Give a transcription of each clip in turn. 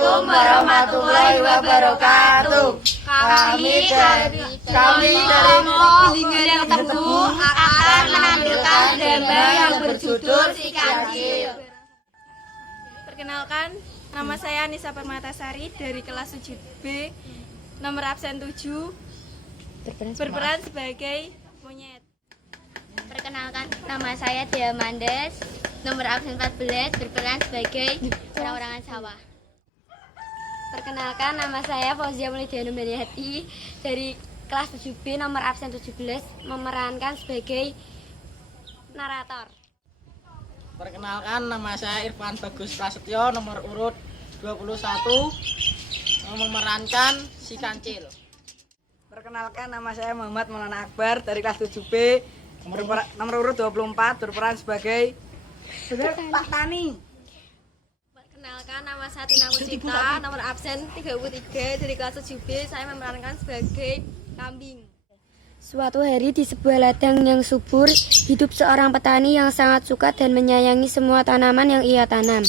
Assalamualaikum warahmatullahi wabarakatuh. Kami dari Bimbingan Teguh akan menampilkan gambar yang berjudul Si Kancil. Perkenalkan, nama saya Nisa Permatasari dari kelas 7B, nomor absen 7, berperan sebagai monyet. Perkenalkan, nama saya Dea Mandes, nomor absen 14, berperan sebagai orang-orangan sawah. Perkenalkan, nama saya Fauzia Mulyadiana Baniati dari kelas 7B, nomor absen 17, memerankan sebagai narator. Perkenalkan, nama saya Irfan Bagus Prasetyo, nomor urut 21, memerankan Si Kancil. Perkenalkan, nama saya Muhammad Maulana Akbar dari kelas 7B, nomor urut 24, berperan sebagai Pak Tani. Perkenalkan, nama saya Tina Musita, nomor absen 33 dari kelas 7B, saya memerankan sebagai kambing. Suatu hari di sebuah ladang yang subur, hidup seorang petani yang sangat suka dan menyayangi semua tanaman yang ia tanam.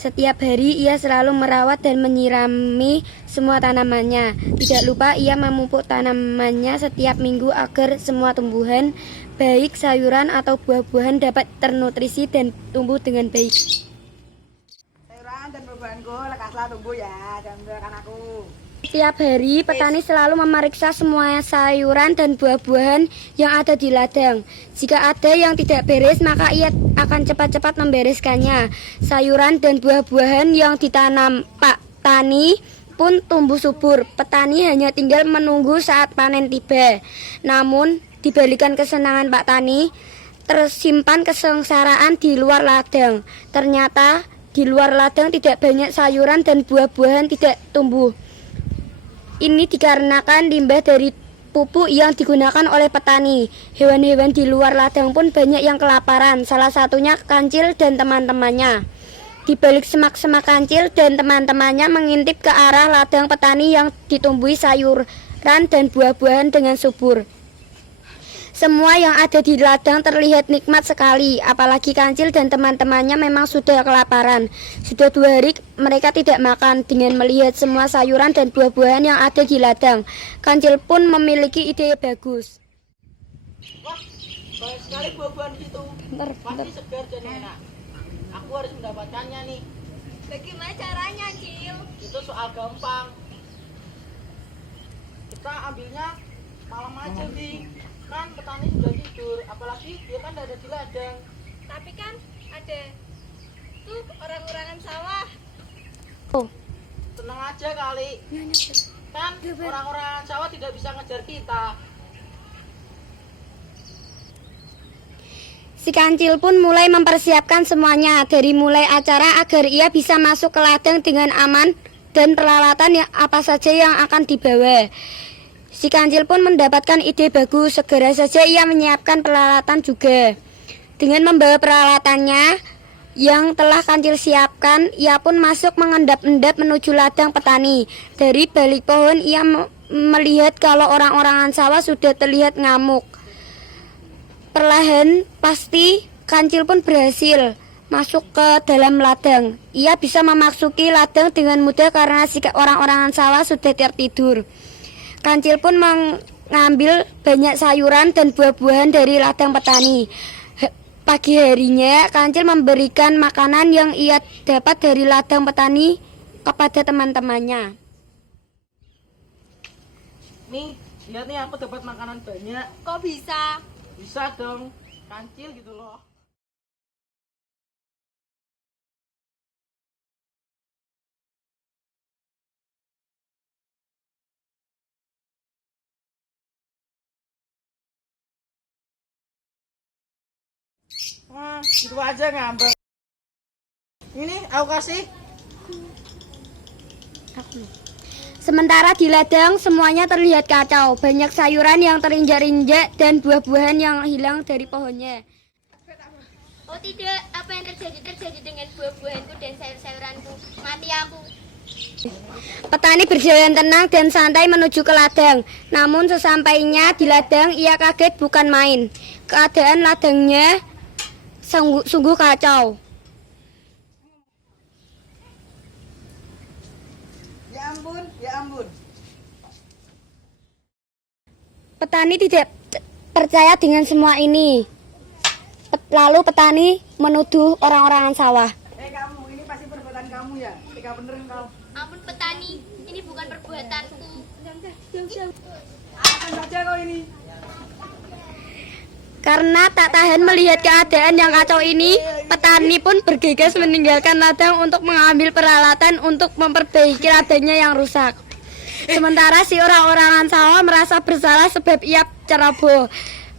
Setiap hari ia selalu merawat dan menyirami semua tanamannya. Tidak lupa ia memupuk tanamannya setiap minggu agar semua tumbuhan, baik sayuran atau buah-buahan dapat ternutrisi dan tumbuh dengan baik. Sayuran dan buah-buahanku lekaslah tumbuh ya, dan doakan aku. Setiap hari, petani selalu memeriksa semua sayuran dan buah-buahan yang ada di ladang. Jika ada yang tidak beres, maka ia akan cepat-cepat membereskannya. Sayuran dan buah-buahan yang ditanam Pak Tani pun tumbuh subur. Petani hanya tinggal menunggu saat panen tiba. Namun, dibalikan kesenangan Pak Tani, tersimpan kesengsaraan di luar ladang. Ternyata, di luar ladang tidak banyak sayuran dan buah-buahan tidak tumbuh. Ini dikarenakan limbah dari pupuk yang digunakan oleh petani. Hewan-hewan di luar ladang pun banyak yang kelaparan, salah satunya kancil dan teman-temannya. Di balik semak-semak kancil dan teman-temannya mengintip ke arah ladang petani yang ditumbuhi sayuran dan buah-buahan dengan subur. Semua yang ada di ladang terlihat nikmat sekali, apalagi kancil dan teman-temannya memang sudah kelaparan. Sudah 2 hari mereka tidak makan. Dengan melihat semua sayuran dan buah-buahan yang ada di ladang, kancil pun memiliki ide bagus. Wah, banyak sekali buah-buahan gitu. Pasti segar dan enak. Aku harus mendapatkannya nih. Bagaimana caranya, Cil? Itu soal gampang. Kita ambilnya malam aja, Bing. Kan petani sudah tidur, apalagi dia kan ada di ladang. Tapi kan ada tuh orang-orangan sawah. Tenang aja kali. Kan orang-orang sawah tidak bisa ngejar kita. Si kancil pun mulai mempersiapkan semuanya, dari mulai acara agar ia bisa masuk ke ladang dengan aman dan peralatan yang apa saja yang akan dibawa. Si kancil pun mendapatkan ide bagus, segera saja ia menyiapkan peralatan juga. Dengan membawa peralatannya yang telah kancil siapkan, ia pun masuk mengendap-endap menuju ladang petani. Dari balik pohon ia melihat kalau orang-orangan sawah sudah terlihat ngamuk. Perlahan pasti kancil pun berhasil masuk ke dalam ladang. Ia bisa memasuki ladang dengan mudah karena si orang-orangan sawah sudah tertidur. Kancil pun mengambil banyak sayuran dan buah-buahan dari ladang petani. Pagi harinya, kancil memberikan makanan yang ia dapat dari ladang petani kepada teman-temannya. Nih, lihat nih aku dapat makanan banyak. Kok bisa? Bisa dong, kancil gitu loh. Gitu aja ngambek. Ini aku kasih. Sementara di ladang semuanya terlihat kacau. Banyak sayuran yang terinjak-injak dan buah-buahan yang hilang dari pohonnya. Oh tidak, apa yang terjadi dengan buah-buahanku dan sayur-sayuranku? Mati aku. Petani berjalan tenang dan santai menuju ke ladang. Namun sesampainya di ladang ia kaget bukan main. Keadaan ladangnya sungguh kacau. ampun, ya ampun. Petani tidak percaya dengan semua ini. Lalu petani menuduh orang-orangan sawah. Kamu, ini pasti perbuatan kamu ya? Tega bener kau. Ampun petani, ini bukan perbuatanku. Alasan saja kau ini. Karena tak tahan melihat keadaan yang kacau ini, petani pun bergegas meninggalkan ladang untuk mengambil peralatan untuk memperbaiki ladangnya yang rusak. Sementara si orang-orangan sawah merasa bersalah sebab ia ceroboh.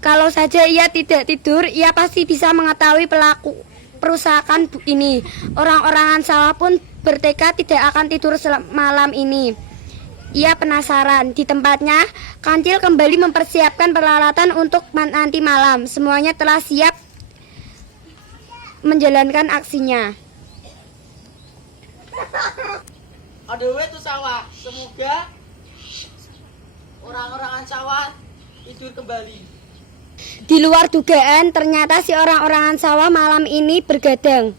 Kalau saja ia tidak tidur, ia pasti bisa mengetahui pelaku perusakan ini. Orang-orangan sawah pun bertekad tidak akan tidur malam ini. Ia penasaran. Di tempatnya, Kancil kembali mempersiapkan peralatan untuk nanti malam. Semuanya telah siap menjalankan aksinya. Aduh itu sawah. Semoga orang-orangan sawah tidur kembali. Di luar dugaan, ternyata si orang-orangan sawah malam ini bergadang.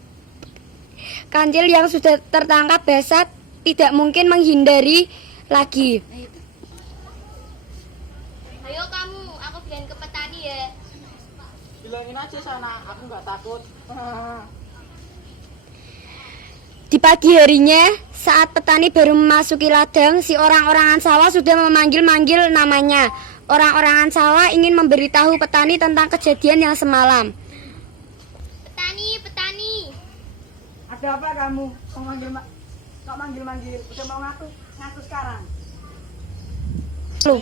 Kancil yang sudah tertangkap basah tidak mungkin menghindari lagi. Ayo kamu, aku bilangin ke petani ya. Bilangin aja sana, aku nggak takut. Di pagi harinya, saat petani baru memasuki ladang, si orang-orangan sawah sudah memanggil-manggil namanya. Orang-orangan sawah ingin memberitahu petani tentang kejadian yang semalam. Petani, petani. Ada apa kamu? Kok manggil-manggil? Udah mau ngaku sekarang. Loh,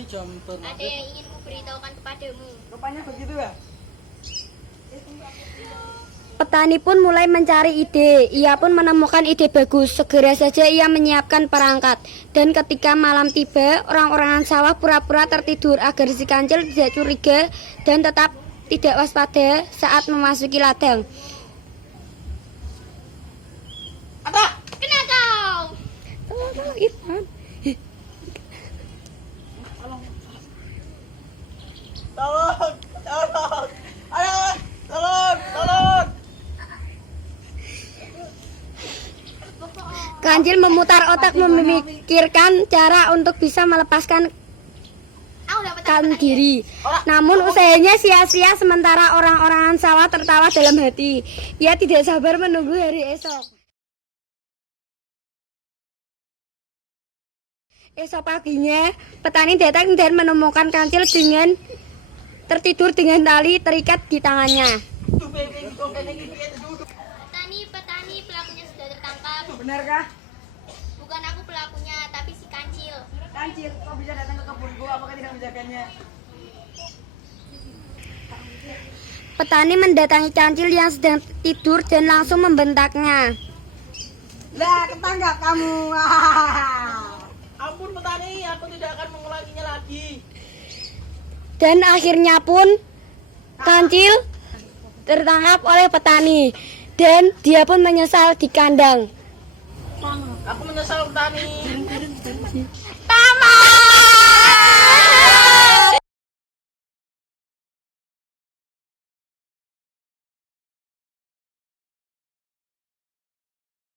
Ada yang ingin ku beritahukan kepadamu. Rupanya begitu ya? petani pun mulai mencari ide. Ia pun menemukan ide bagus. Segera saja ia menyiapkan perangkat. Dan ketika malam tiba, orang-orangan sawah pura-pura tertidur agar si Kancil tidak curiga dan tetap tidak waspada saat memasuki ladang. Ada! Kena kau. Tolong! Tolong! Ayo! Tolong! Tolong! Kancil memutar otak memikirkan cara untuk bisa melepaskan Aku dapat diri. Namun usahanya sia-sia sementara orang-orangan sawah tertawa dalam hati. Ia tidak sabar menunggu hari esok. Esok paginya, petani datang dan menemukan Kancil dengan tertidur dengan tali terikat di tangannya. Petani, pelakunya sudah tertangkap. Benarkah? Bukan aku pelakunya, tapi si Kancil. Kancil, kau bisa datang ke kebunku, apakah tidak menjaganya? Petani mendatangi Kancil yang sedang tidur dan langsung membentaknya. Lah, ketangkap kamu. Ampun petani, aku tidak akan mengulanginya lagi. Dan akhirnya pun Kancil tertangkap oleh petani dan dia pun menyesal di kandang. Aku menyesal petani. Tama!